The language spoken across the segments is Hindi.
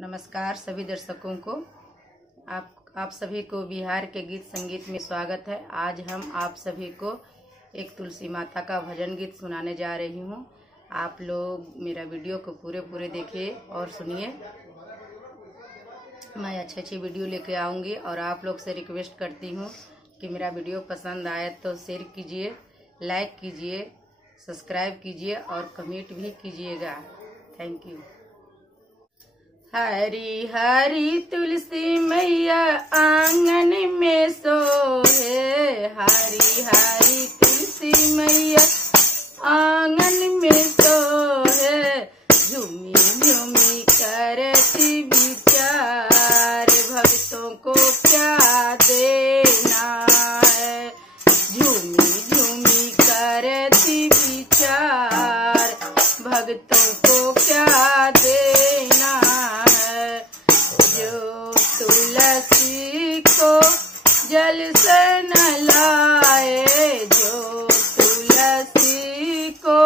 नमस्कार सभी दर्शकों को। आप सभी को बिहार के गीत संगीत में स्वागत है। आज हम आप सभी को एक तुलसी माता का भजन गीत सुनाने जा रही हूँ। आप लोग मेरा वीडियो को पूरे देखिए और सुनिए। मैं अच्छी वीडियो लेके आऊँगी और आप लोग से रिक्वेस्ट करती हूँ कि मेरा वीडियो पसंद आए तो शेयर कीजिए, लाइक कीजिए, सब्सक्राइब कीजिए और कमेंट भी कीजिएगा। Thank you. हरी हरी तुलसी मैया आंगन में सोहे, हरी हरी तुलसी मैया आंगन में सोहे, झूमी झूमी करती विचार, भक्तों को क्या देना है, झूमी झूमी करती विचार, भक्तों को क्या देना है। जो तुलसी को जल से न लाए, जो तुलसी को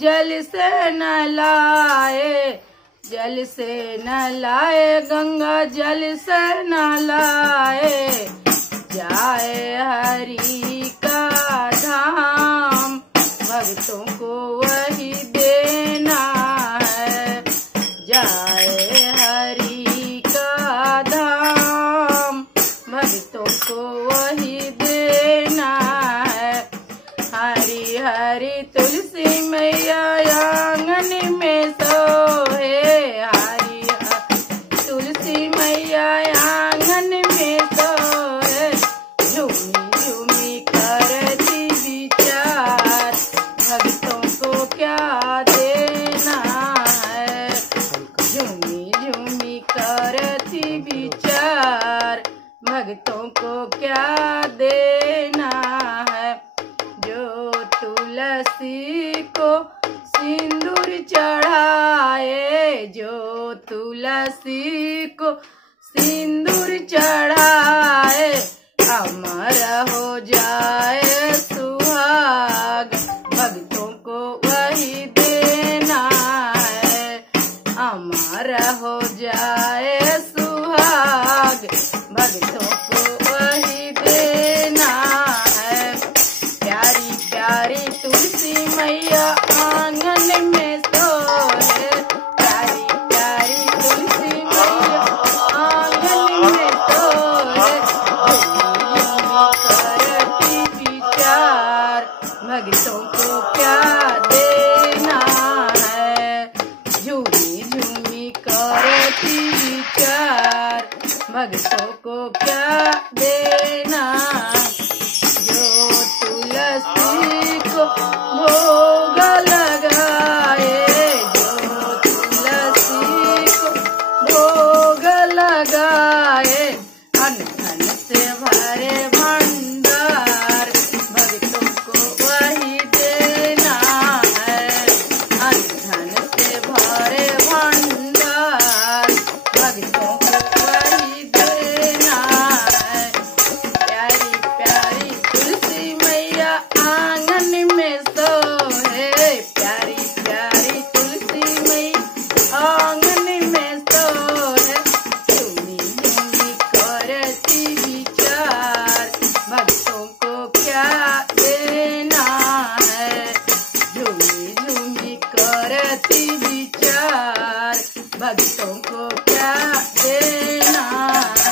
जल से न लाए, जल से न लाए, गंगा जल से न लाए, जाए हरि का धाम, भक्तों को वही देना है, जाए हरि का धाम, भक्तों को वही देना है। हरी हरी तुलसी मैया आंगन में सोहे, हरी तुलसी मैया आंगन में सोहे, झूमी झूमी करती विचार, भक्तों को क्या देना है, झूमी झूमी करती विचार, भक्तों को क्या देना है। जो तुलसी को सिंदूर चढ़ाए, जो तुलसी को सिंदूर चढ़ाए, अमर हो जाए सुहाग, भक्तों को वही देना है, अमर हो जाए सुहाग, भक्तों को वही देना है। प्यारी प्यारी तुलसी मैया आंगन में सोहे, प्यारी प्यारी तुलसी मैया आंगन में सोहे, करती विचार, भक्तों को क्या देना है, झूमी झूमी करती विचार, भक्तों को क्या देना। जो तुलसी को भोग लगाए, जो तुलसी को भोग लगाए, अन्न धन से भरे भंडार, भक्तों को वही देना है, अन्न धन से भरे भंडार, भक्तों को वही देना है। प्यारी प्यारी तुलसी मैया आंगन में सोहे, प्यारी प्यारी तुलसी मैया आंगन में सोहे, झूमी झूमी करती विचार, भक्तों को क्या देना है, झूमी झूमी करती विचार, भक्तों को क्या देना है।